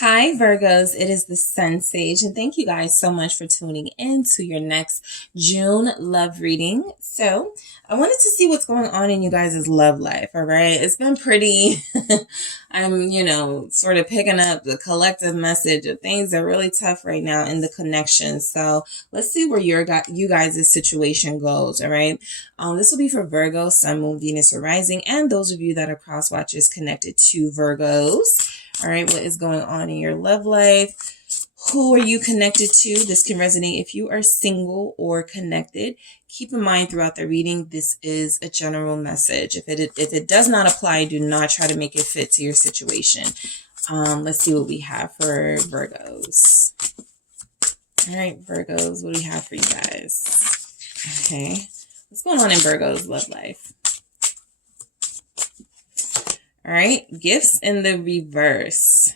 Hi, Virgos. It is the Sun Sage, and thank you guys so much for tuning in to your next June love reading. So, I wanted to see what's going on in you guys' love life, all right? It's been pretty, sort of picking up the collective message of things that are really tough right now in the connection. So, let's see where you guys' situation goes, all right? This will be for Virgo, Sun, Moon, Venus, or Rising, and those of you that are cross watchers connected to Virgos. All right, what is going on in your love life? Who are you connected to? This can resonate if you are single or connected. Keep in mind throughout the reading, this is a general message. If it does not apply, do not try to make it fit to your situation. Let's see what we have for Virgos. All right, Virgos, what do we have for you guys? Okay, what's going on in Virgo's love life? All right, gifts in the reverse.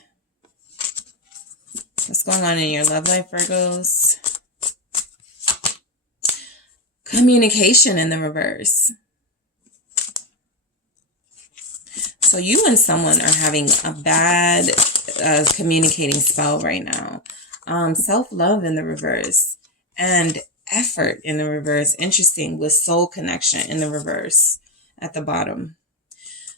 What's going on in your love life, Virgos? Communication in the reverse. So you and someone are having a bad communicating spell right now. Self-love in the reverse. And effort in the reverse. Interesting, with soul connection in the reverse at the bottom.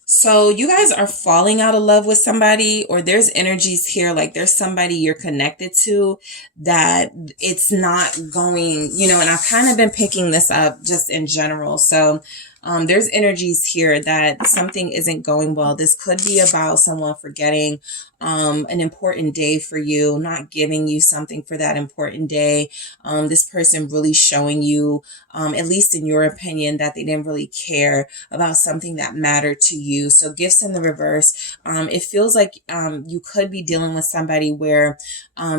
So you guys are falling out of love with somebody, or there's energies here, like there's somebody you're connected to that it's not going, and I've kind of been picking this up just in general. So there's energies here that something isn't going well. This could be about someone forgetting an important day for you, not giving you something for that important day. This person really showing you, at least in your opinion, that they didn't really care about something that mattered to you. So gifts in the reverse, it feels like you could be dealing with somebody where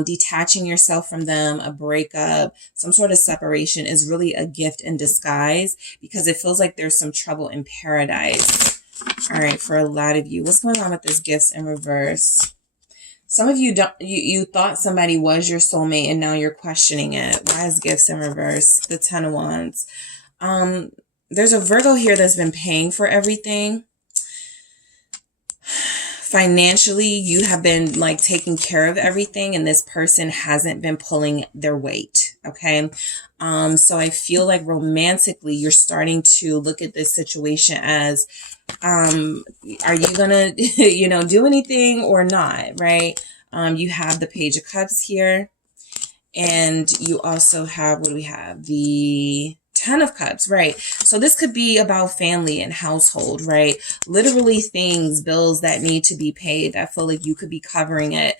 detaching yourself from them, a breakup, some sort of separation is really a gift in disguise, because it feels like there's some trouble in paradise. All right, for a lot of you, what's going on with this gifts in reverse? Some of you you thought somebody was your soulmate and now you're questioning it. Why is gifts in reverse? The Ten of Wands. There's a Virgo here that's been paying for everything. Financially, you have been like taking care of everything, and this person hasn't been pulling their weight. Okay. So I feel like romantically, you're starting to look at this situation as, are you gonna, do anything or not? Right. You have the Page of Cups here, and you also have, what do we have? The Ten of Cups, right? So this could be about family and household, right? Literally things, bills that need to be paid that feel like you could be covering it.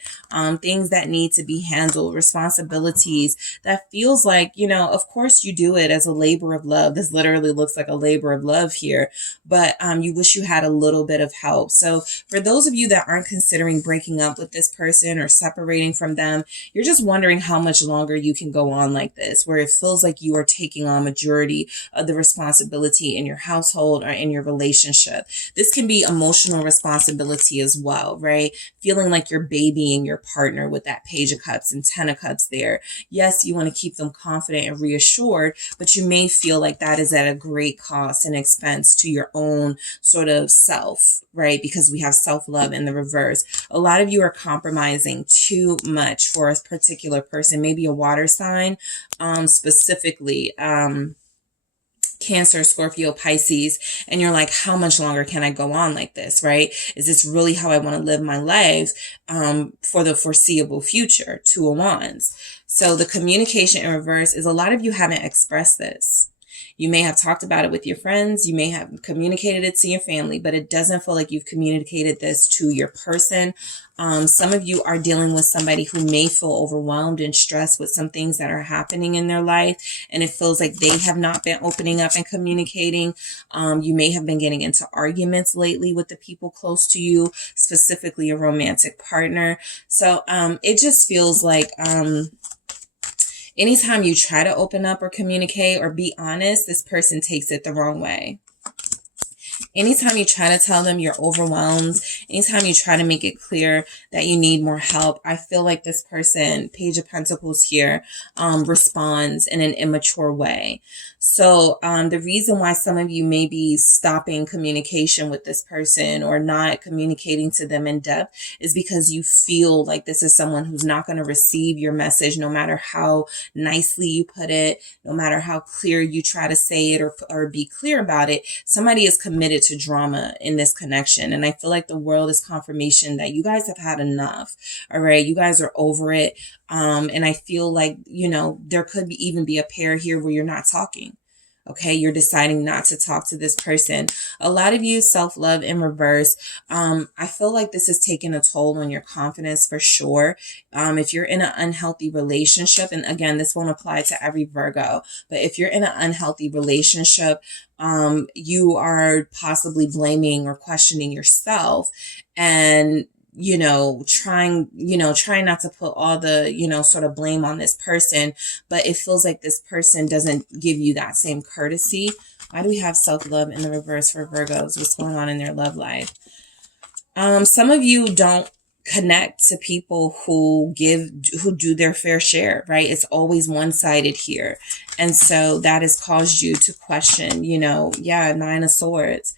Things that need to be handled, responsibilities that feels like, of course you do it as a labor of love. This literally looks like a labor of love here, but you wish you had a little bit of help. So for those of you that aren't considering breaking up with this person or separating from them, you're just wondering how much longer you can go on like this, where it feels like you are taking on majority of the responsibility in your household or in your relationship. This can be emotional responsibility as well, right? Feeling like you're babying your partner with that Page of Cups and Ten of Cups there. Yes, you want to keep them confident and reassured, but you may feel like that is at a great cost and expense to your own sort of self, right? Because we have self-love in the reverse. A lot of you are compromising too much for a particular person, maybe a water sign, specifically, Cancer, Scorpio, Pisces, and you're like, how much longer can I go on like this, right? Is this really how I want to live my life for the foreseeable future? Two of Wands. So the communication in reverse is a lot of you haven't expressed this. You may have talked about it with your friends. You may have communicated it to your family, but it doesn't feel like you've communicated this to your person. Some of you are dealing with somebody who may feel overwhelmed and stressed with some things that are happening in their life, and it feels like they have not been opening up and communicating. You may have been getting into arguments lately with the people close to you, specifically a romantic partner. So it just feels like anytime you try to open up or communicate or be honest, this person takes it the wrong way. Anytime you try to tell them you're overwhelmed, anytime you try to make it clear that you need more help, I feel like this person, Page of Pentacles here, responds in an immature way. So the reason why some of you may be stopping communication with this person or not communicating to them in depth is because you feel like this is someone who's not going to receive your message, no matter how nicely you put it, no matter how clear you try to say it or be clear about it. Somebody is committed to drama in this connection. And I feel like the world is confirmation that you guys have had enough. All right. You guys are over it. And I feel like, you know, there could even be a pair here where you're not talking. Okay, you're deciding not to talk to this person. A lot of you, self-love in reverse. I feel like this is taking a toll on your confidence for sure. If you're in an unhealthy relationship, and again, this won't apply to every Virgo, but if you're in an unhealthy relationship, you are possibly blaming or questioning yourself and trying not to put all the, sort of blame on this person, but it feels like this person doesn't give you that same courtesy. Why do we have self-love in the reverse for Virgos? What's going on in their love life? Some of you don't connect to people who do their fair share, right? It's always one-sided here. And so that has caused you to question, Nine of Swords.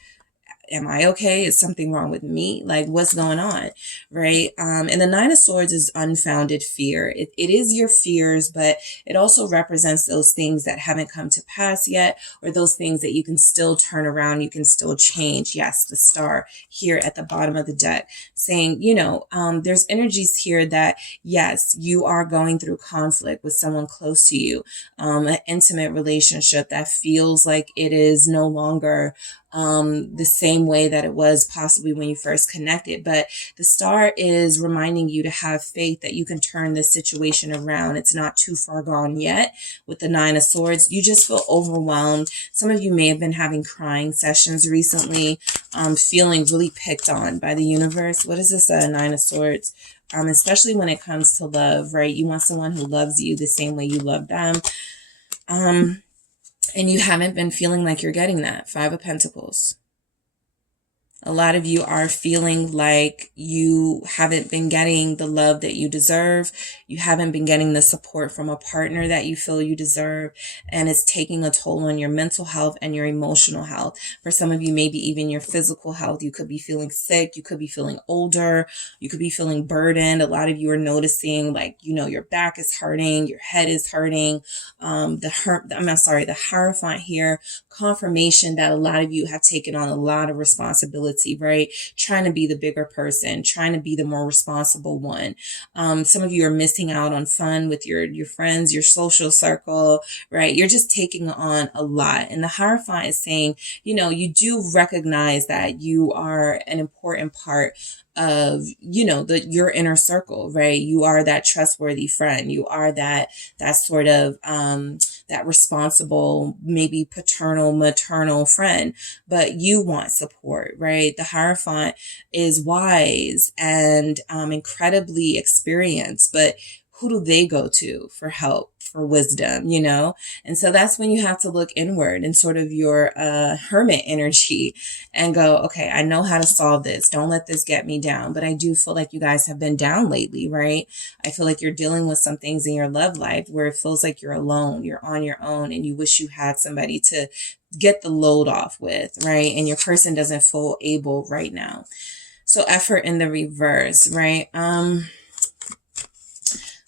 Am I okay? Is something wrong with me? Like, what's going on? Right? And the Nine of Swords is unfounded fear. It is your fears, but it also represents those things that haven't come to pass yet, or those things that you can still turn around, you can still change. Yes, the star here at the bottom of the deck saying, there's energies here that, yes, you are going through conflict with someone close to you, an intimate relationship that feels like it is no longer the same way that it was possibly when you first connected. But the star is reminding you to have faith that you can turn this situation around. It's not too far gone yet with the Nine of Swords. You just feel overwhelmed. Some of you may have been having crying sessions recently, feeling really picked on by the universe. What is this Nine of Swords? Especially when it comes to love, right? You want someone who loves you the same way you love them. And you haven't been feeling like you're getting that. Five of Pentacles. A lot of you are feeling like you haven't been getting the love that you deserve. You haven't been getting the support from a partner that you feel you deserve. And it's taking a toll on your mental health and your emotional health. For some of you, maybe even your physical health. You could be feeling sick. You could be feeling older. You could be feeling burdened. A lot of you are noticing like, your back is hurting. Your head is hurting. The Hierophant here, confirmation that a lot of you have taken on a lot of responsibility, right? Trying to be the bigger person, trying to be the more responsible one. Some of you are missing out on fun with your friends, your social circle, right? You're just taking on a lot. And the Hierophant is saying, you do recognize that you are an important part of, your inner circle, right? You are that trustworthy friend. You are that sort of, that responsible, maybe paternal, maternal friend, but you want support, right? The Hierophant is wise and incredibly experienced, but who do they go to for help, for wisdom, And so that's when you have to look inward and sort of your hermit energy and go, okay, I know how to solve this. Don't let this get me down. But I do feel like you guys have been down lately, right? I feel like you're dealing with some things in your love life where it feels like you're alone, you're on your own, and you wish you had somebody to get the load off with, right? And your person doesn't feel able right now. So effort in the reverse, right?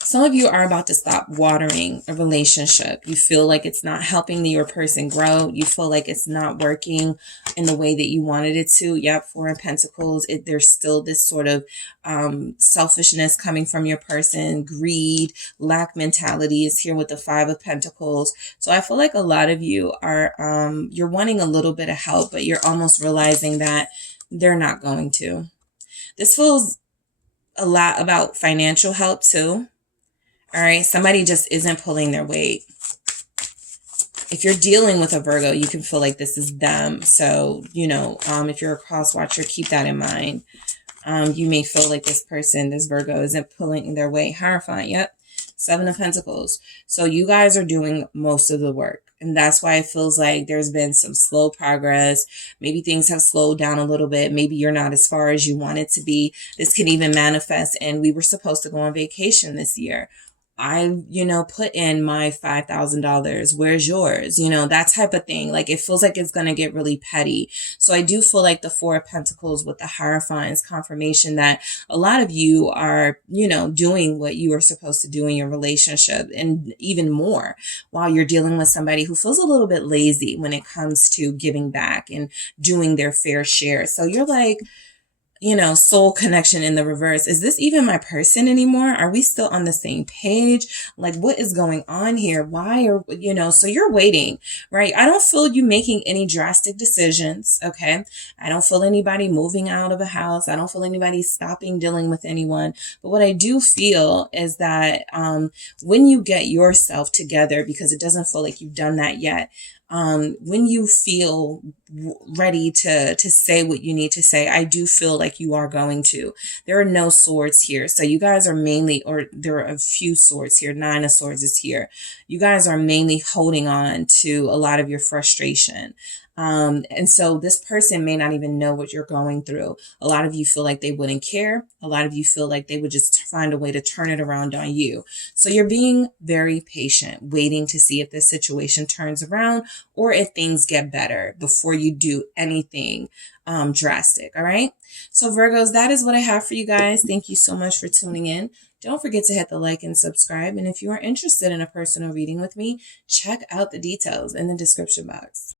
Some of you are about to stop watering a relationship. You feel like it's not helping your person grow. You feel like it's not working in the way that you wanted it to. Yep, Four of Pentacles. There's still this sort of selfishness coming from your person. Greed, lack mentality is here with the Five of Pentacles. So I feel like a lot of you are, you're wanting a little bit of help, but you're almost realizing that they're not going to. This feels a lot about financial help too. All right. Somebody just isn't pulling their weight. If you're dealing with a Virgo, you can feel like this is them. So, if you're a cross watcher, keep that in mind. You may feel like this Virgo isn't pulling their weight. Hierophant. Yep. Seven of Pentacles. So you guys are doing most of the work. And that's why it feels like there's been some slow progress. Maybe things have slowed down a little bit. Maybe you're not as far as you want it to be. This can even manifest. And we were supposed to go on vacation this year. I, put in my $5,000. Where's yours? That type of thing. Like, it feels like it's going to get really petty. So I do feel like the Four of Pentacles with the Hierophant is confirmation that a lot of you are, doing what you are supposed to do in your relationship, and even more while you're dealing with somebody who feels a little bit lazy when it comes to giving back and doing their fair share. So you're like, soul connection in the reverse. Is this even my person anymore? Are we still on the same page? Like, what is going on here? Why are, so you're waiting, right? I don't feel you making any drastic decisions. Okay. I don't feel anybody moving out of a house. I don't feel anybody stopping dealing with anyone. But what I do feel is that, when you get yourself together, because it doesn't feel like you've done that yet, when you feel ready to say what you need to say, I do feel like you are going to. There are no swords here. So you guys are mainly, or there are a few swords here. 9 of Swords is here. You guys are mainly holding on to a lot of your frustration. And so this person may not even know what you're going through. A lot of you feel like they wouldn't care. A lot of you feel like they would just find a way to turn it around on you. So you're being very patient, waiting to see if this situation turns around or if things get better before you do anything drastic. All right. So Virgos, that is what I have for you guys. Thank you so much for tuning in. Don't forget to hit the like and subscribe. And if you are interested in a personal reading with me, check out the details in the description box.